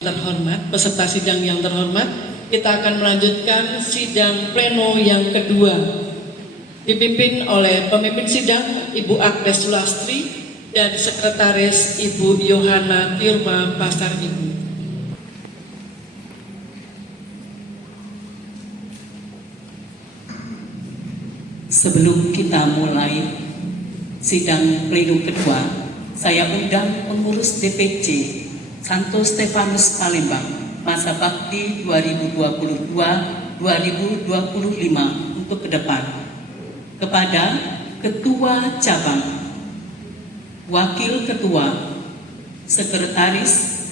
Terhormat, peserta sidang yang terhormat, kita akan melanjutkan sidang pleno yang kedua, dipimpin oleh pemimpin sidang Ibu Agnes Sulastri dan Sekretaris Ibu Yohana Tirma Pasar Ibu. Sebelum kita mulai sidang pleno kedua, saya undang pengurus DPC Santo Stefanus Palembang masa bakti 2022-2025 untuk ke depan kepada Ketua Cabang, Wakil Ketua, Sekretaris,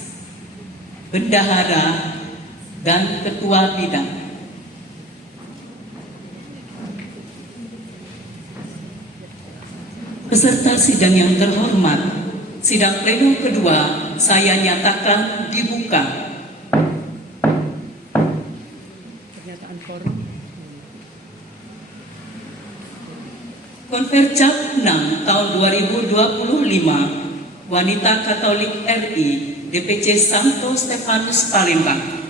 Bendahara, dan Ketua Bidang. Peserta sidang yang terhormat, sidang pleno kedua saya nyatakan dibuka. Konfercap 6 tahun 2025 Wanita Katolik RI DPC Santo Stefanus Palembang.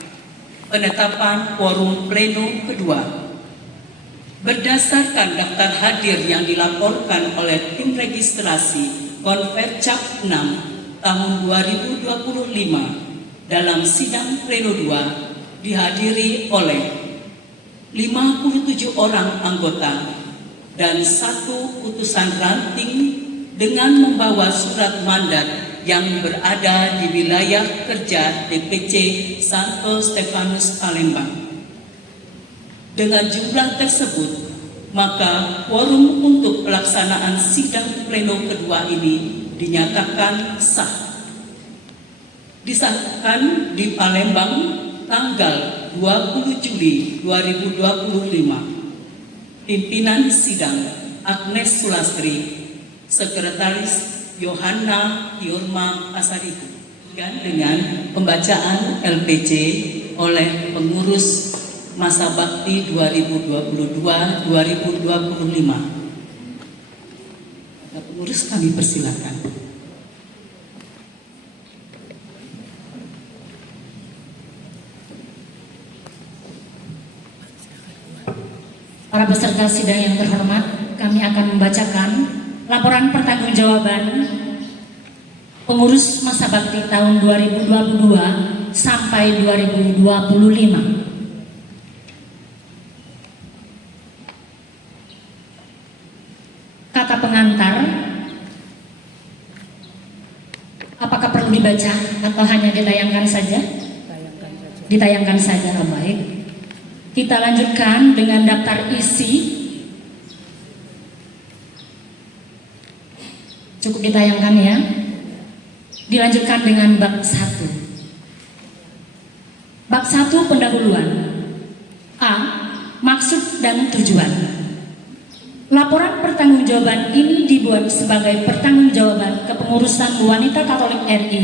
Penetapan quorum pleno kedua. Berdasarkan daftar hadir yang dilaporkan oleh tim registrasi Konfercap 6 tahun 2025 dalam sidang pleno 2 dihadiri oleh 57 orang anggota dan 1 utusan ranting dengan membawa surat mandat yang berada di wilayah kerja DPC Santo Stefanus Palembang. Dengan jumlah tersebut, maka quorum untuk pelaksanaan sidang pleno kedua ini dinyatakan sah. Disahkan di Palembang tanggal 20 Juli 2025. Pimpinan sidang Agnes Sulastri, Sekretaris Yohana Tirma Pasar Ibu, dan dengan pembacaan LPC oleh pengurus masa bakti 2022-2025. Pengurus kami persilakan. Para peserta sidang yang terhormat, kami akan membacakan laporan pertanggungjawaban pengurus masa bakti tahun 2022 sampai 2025. Kata pengantar, apakah perlu dibaca atau hanya ditayangkan saja? Ditayangkan saja, baik. Kita lanjutkan dengan daftar isi. Cukup ditayangkan ya. Dilanjutkan dengan bab 1. Bab 1 pendahuluan. A. Maksud dan tujuan. Laporan pertanggungjawaban ini dibuat sebagai pertanggungjawaban kepengurusan Wanita Katolik RI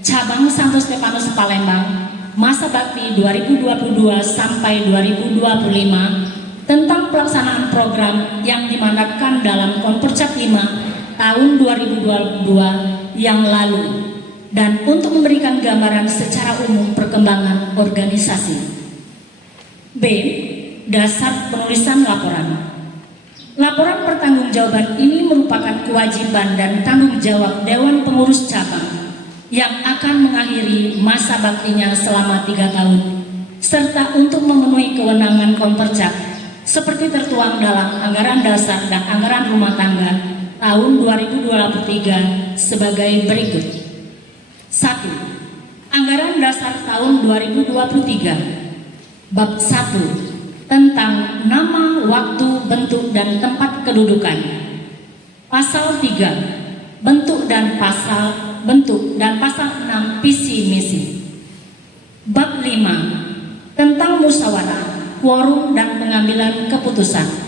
Cabang Santo Stefanus Palembang masa bakti 2022 sampai 2025 tentang pelaksanaan program yang dimandatkan dalam Konfercap 5 tahun 2022 yang lalu dan untuk memberikan gambaran secara umum perkembangan organisasi. B. Dasar penulisan laporan. Laporan pertanggungjawaban ini merupakan kewajiban dan tanggung jawab Dewan Pengurus Cabang yang akan mengakhiri masa baktinya selama 3 tahun, serta untuk memenuhi kewenangan Konfercap seperti tertuang dalam Anggaran Dasar dan Anggaran Rumah Tangga tahun 2023 sebagai berikut. 1. Anggaran Dasar tahun 2023 Bab 1 tentang nama, waktu, bentuk, dan tempat kedudukan. Pasal 3, bentuk dan pasal 6 visi misi. Bab 5 tentang musyawarah, quorum, dan pengambilan keputusan.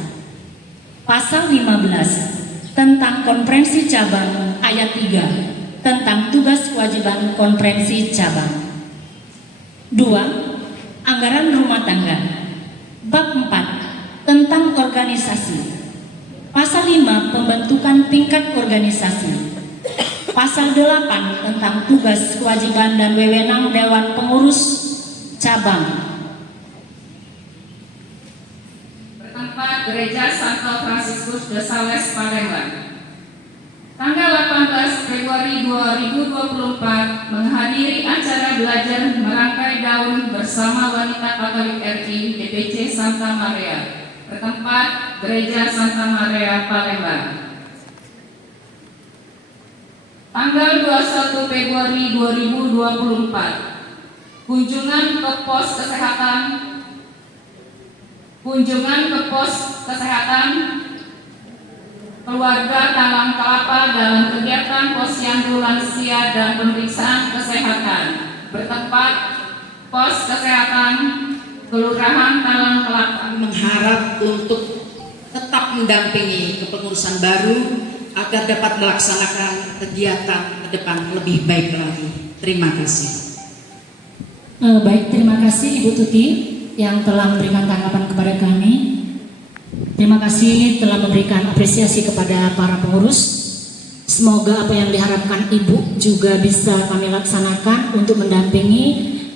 Pasal 15 tentang konferensi cabang ayat 3 tentang tugas kewajiban konferensi cabang. 2. Anggaran rumah tangga. Bab 4 tentang organisasi. Pasal 5 pembentukan tingkat organisasi. Pasal 8 tentang tugas, kewajiban, dan wewenang Dewan Pengurus Cabang. Bertempat Gereja Santo Fransiskus de Sales, Palembang. Tanggal 18 Februari 2024 menghadiri acara belajar merangkai daun bersama wanita Katolik RI DPC Santa Maria. Bertempat Gereja Santa Maria, Palembang. Tanggal 21 Februari 2024 kunjungan ke pos kesehatan keluarga Talang Kelapa dalam kegiatan posyandu lansia dan pemeriksaan kesehatan. Bertempat pos kesehatan Kelurahan Talang Kelapa. Mengharap untuk tetap mendampingi kepengurusan baru agar dapat melaksanakan kegiatan ke depan lebih baik lagi. Terima kasih. Baik, terima kasih Ibu Tuti yang telah memberikan tanggapan kepada kami. Terima kasih telah memberikan apresiasi kepada para pengurus. Semoga apa yang diharapkan Ibu juga bisa kami laksanakan untuk mendampingi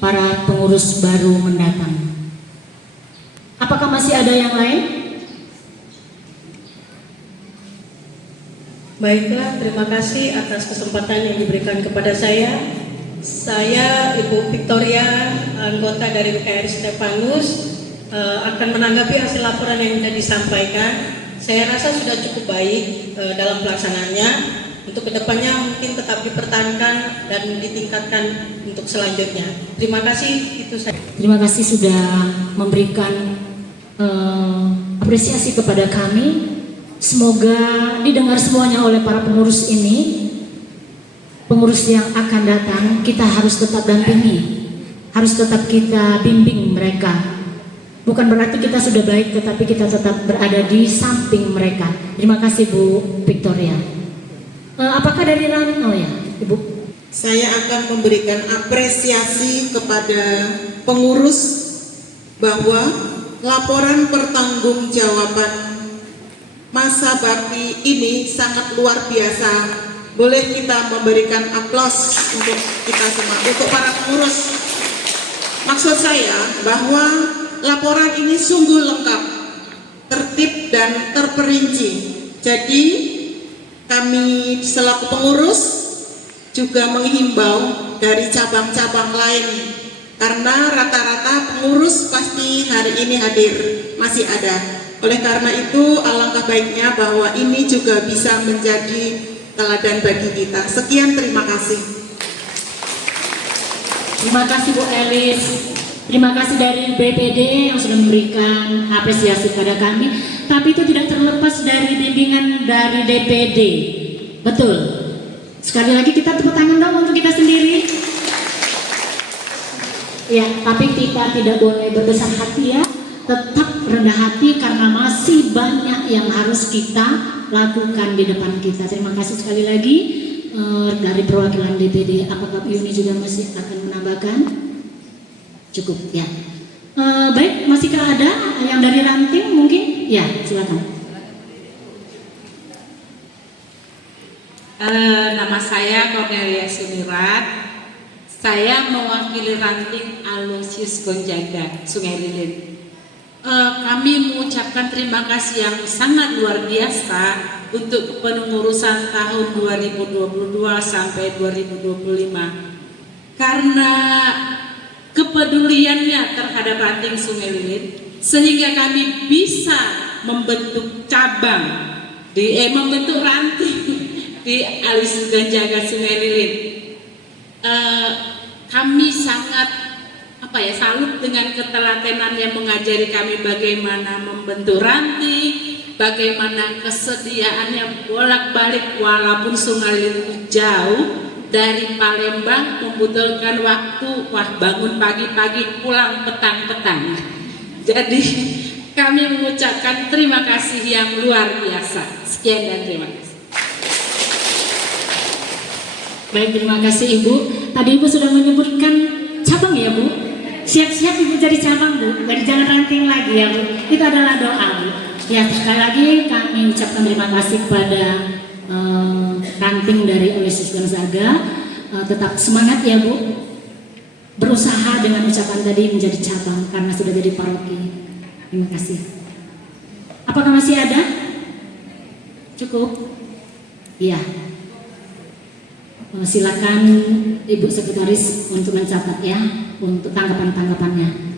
para pengurus baru mendatang. Apakah masih ada yang lain? Baiklah, terima kasih atas kesempatan yang diberikan kepada saya. Saya Ibu Victoria, anggota dari PKRI Stefanus, akan menanggapi hasil laporan yang sudah disampaikan. Saya rasa sudah cukup baik dalam pelaksanaannya. Untuk kedepannya mungkin tetap dipertahankan dan ditingkatkan untuk selanjutnya. Terima kasih, itu saya. Terima kasih sudah memberikan apresiasi kepada kami. Semoga didengar semuanya oleh para pengurus ini. Pengurus yang akan datang kita harus tetap dampingi, harus tetap kita bimbing mereka. Bukan berarti kita sudah baik, tetapi kita tetap berada di samping mereka. Terima kasih Bu Victoria. Apakah dari lain? Oh ya, Ibu. Saya akan memberikan apresiasi kepada pengurus bahwa laporan pertanggungjawaban masa bakti ini sangat luar biasa. Boleh kita memberikan aplaus untuk kita semua, untuk para pengurus. Maksud saya bahwa laporan ini sungguh lengkap, tertib dan terperinci. Jadi kami selaku pengurus juga menghimbau dari cabang-cabang lain, karena rata-rata pengurus pasti hari ini hadir, masih ada. Oleh karena itu alangkah baiknya bahwa ini juga bisa menjadi teladan bagi kita. Sekian, terima kasih. Terima kasih Bu Elis. Terima kasih dari BPD yang sudah memberikan apresiasi kepada kami. Tapi itu tidak terlepas dari bimbingan dari DPD. Betul. Sekali lagi kita tepuk tangan dong untuk kita sendiri. Ya, tapi kita tidak boleh berbesar hati ya. Tetap rendah hati karena masih banyak yang harus kita lakukan di depan kita. Terima kasih sekali lagi dari perwakilan DPD. Apakah Yuni juga masih akan menambahkan? Cukup ya. Baik, masihkah ada yang dari ranting mungkin? Ya, silakan. Nama saya Cornelia Sumirat. Saya mewakili ranting Aloysius Gonjaga, Sungai Lilin. Kami mengucapkan terima kasih yang sangat luar biasa untuk kepengurusan tahun 2022 sampai 2025. Karena kepeduliannya terhadap ranting Sungai Lilin, sehingga kami bisa membentuk cabang membentuk ranting di Aloysius Gonjaga Sungai Lilin. Kami sangat salut dengan ketelatenan yang mengajari kami bagaimana membentuk ranting, bagaimana kesediaannya bolak-balik walaupun Sungai Lilin jauh dari Palembang, membutuhkan waktu, bangun pagi-pagi, pulang petang-petang. Jadi kami mengucapkan terima kasih yang luar biasa. Sekian dan terima kasih. Baik, terima kasih Ibu. Tadi Ibu sudah menyebutkan cabang ya Bu. Siap-siap Ibu jadi cabang Bu, dari jangan ranting lagi ya Bu. Itu adalah doa Bu. Ya, sekali lagi kami ucapkan terima kasih kepada ranting dari Oasis Gonzaga. Tetap semangat ya Bu, berusaha dengan ucapan tadi menjadi cabang karena sudah jadi paroki. Terima kasih. Apakah masih ada? Cukup? Iya. Silakan Ibu Sekretaris untuk mencatat ya, untuk tanggapan-tanggapannya.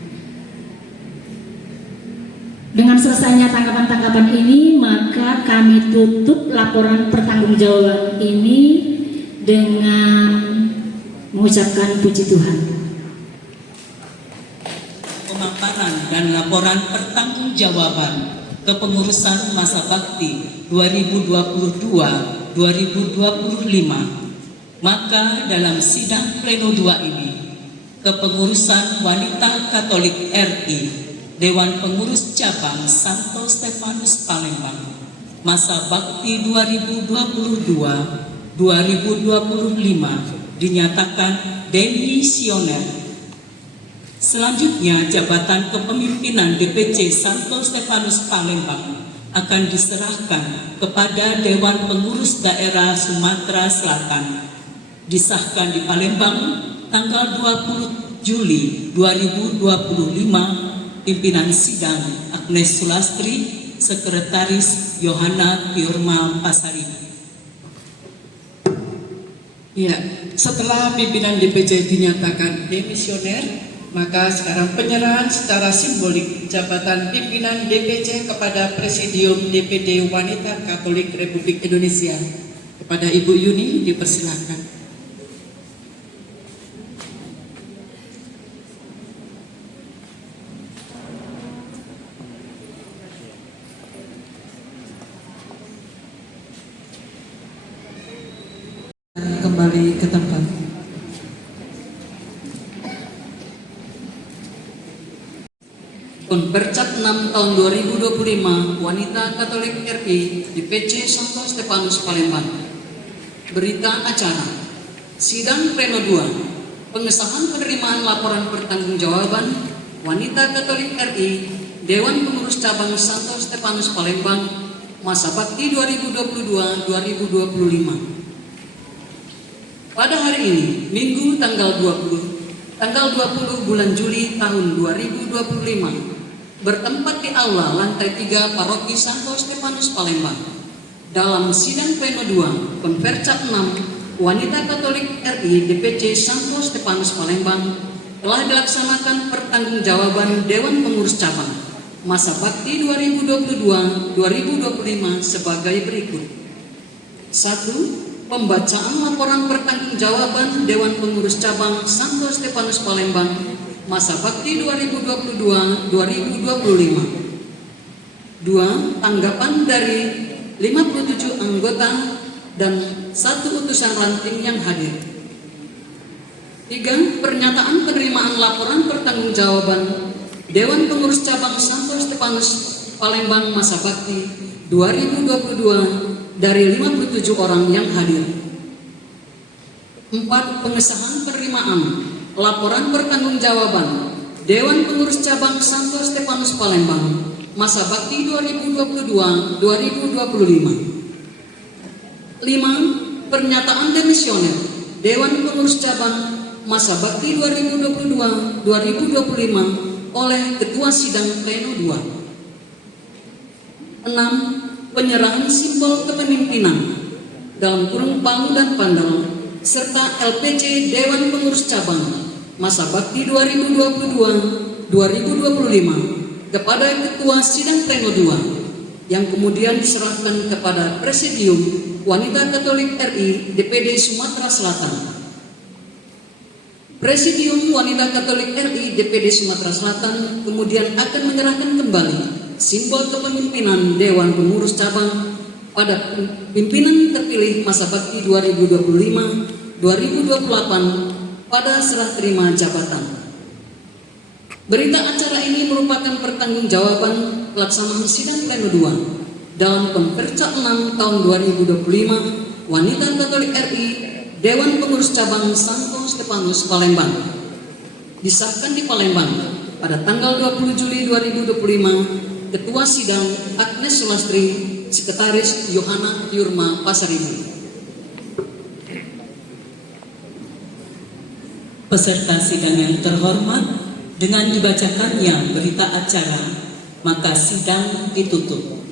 Dengan selesainya tanggapan-tanggapan ini, maka kami tutup laporan pertanggungjawaban ini dengan mengucapkan puji Tuhan. Pemaparan dan laporan pertanggungjawaban kepengurusan masa bakti 2022-2025. Maka dalam sidang pleno 2 ini, kepengurusan Wanita Katolik RI Dewan Pengurus Cabang Santo Stefanus Palembang masa bakti 2022-2025 dinyatakan demisioner. Selanjutnya jabatan kepemimpinan DPC Santo Stefanus Palembang akan diserahkan kepada Dewan Pengurus Daerah Sumatera Selatan, disahkan di Palembang tanggal 20 Juli 2025. Pimpinan sidang Agnes Sulastri, Sekretaris Yohana Tiurma Pasari. Ya, setelah pimpinan DPC dinyatakan demisioner, maka sekarang penyerahan secara simbolik jabatan pimpinan DPC kepada Presidium DPD Wanita Katolik Republik Indonesia. Kepada Ibu Yuni dipersilahkan. Kembali ke tempat. Konpercap 6 tahun 2025 Wanita Katolik RI DPC Santo Stefanus Palembang. Berita acara sidang pleno 2 pengesahan penerimaan laporan pertanggungjawaban Wanita Katolik RI Dewan Pengurus Cabang Santo Stefanus Palembang masa bakti 2022-2025. Pada hari ini, Minggu tanggal 20 bulan Juli tahun 2025, bertempat di aula lantai 3 Paroki Santo Stefanus Palembang. Dalam sidang pleno 2, Konpercap 6, Wanita Katolik RI DPC Santo Stefanus Palembang telah dilaksanakan pertanggungjawaban Dewan Pengurus Cabang masa bakti 2022-2025 sebagai berikut. 1. Pembacaan laporan pertanggungjawaban Dewan Pengurus Cabang Santo Stefanus Palembang masa bakti 2022-2025. 2. Tanggapan dari 57 anggota dan 1 utusan ranting yang hadir. 3. Pernyataan penerimaan laporan pertanggungjawaban Dewan Pengurus Cabang Santo Stefanus Palembang masa bakti 2022 dari 57 orang yang hadir. 4. Pengesahan penerimaan laporan pertanggungjawaban Dewan Pengurus Cabang Santo Stefanus Palembang masa bakti 2022-2025. 5. Pernyataan demisioner Dewan Pengurus Cabang masa bakti 2022-2025 oleh Ketua Sidang Pleno 2. 6. Penyerahan simbol kepemimpinan dalam kurung palu dan pandang serta LPC Dewan Pengurus Cabang masa bakti 2022-2025 kepada Ketua Sidang Pleno 2 yang kemudian diserahkan kepada Presidium Wanita Katolik RI DPD Sumatera Selatan. Presidium Wanita Katolik RI DPD Sumatera Selatan kemudian akan menyerahkan kembali simbol kepemimpinan Dewan Pengurus Cabang pada pimpinan terpilih masa bakti 2025-2028 pada serah terima jabatan. Berita acara ini merupakan pertanggungjawaban pelaksanaan sidang pleno 2 dalam Konpercap 6 tahun 2025 Wanita Katolik RI Dewan Pengurus Cabang Santo Stefanus Palembang, disahkan di Palembang pada tanggal 20 Juli 2025. Ketua Sidang Agnes Sulastri, Sekretaris Yohana Tiurma Pasaribu. Peserta sidang yang terhormat, dengan dibacakannya berita acara, maka sidang ditutup.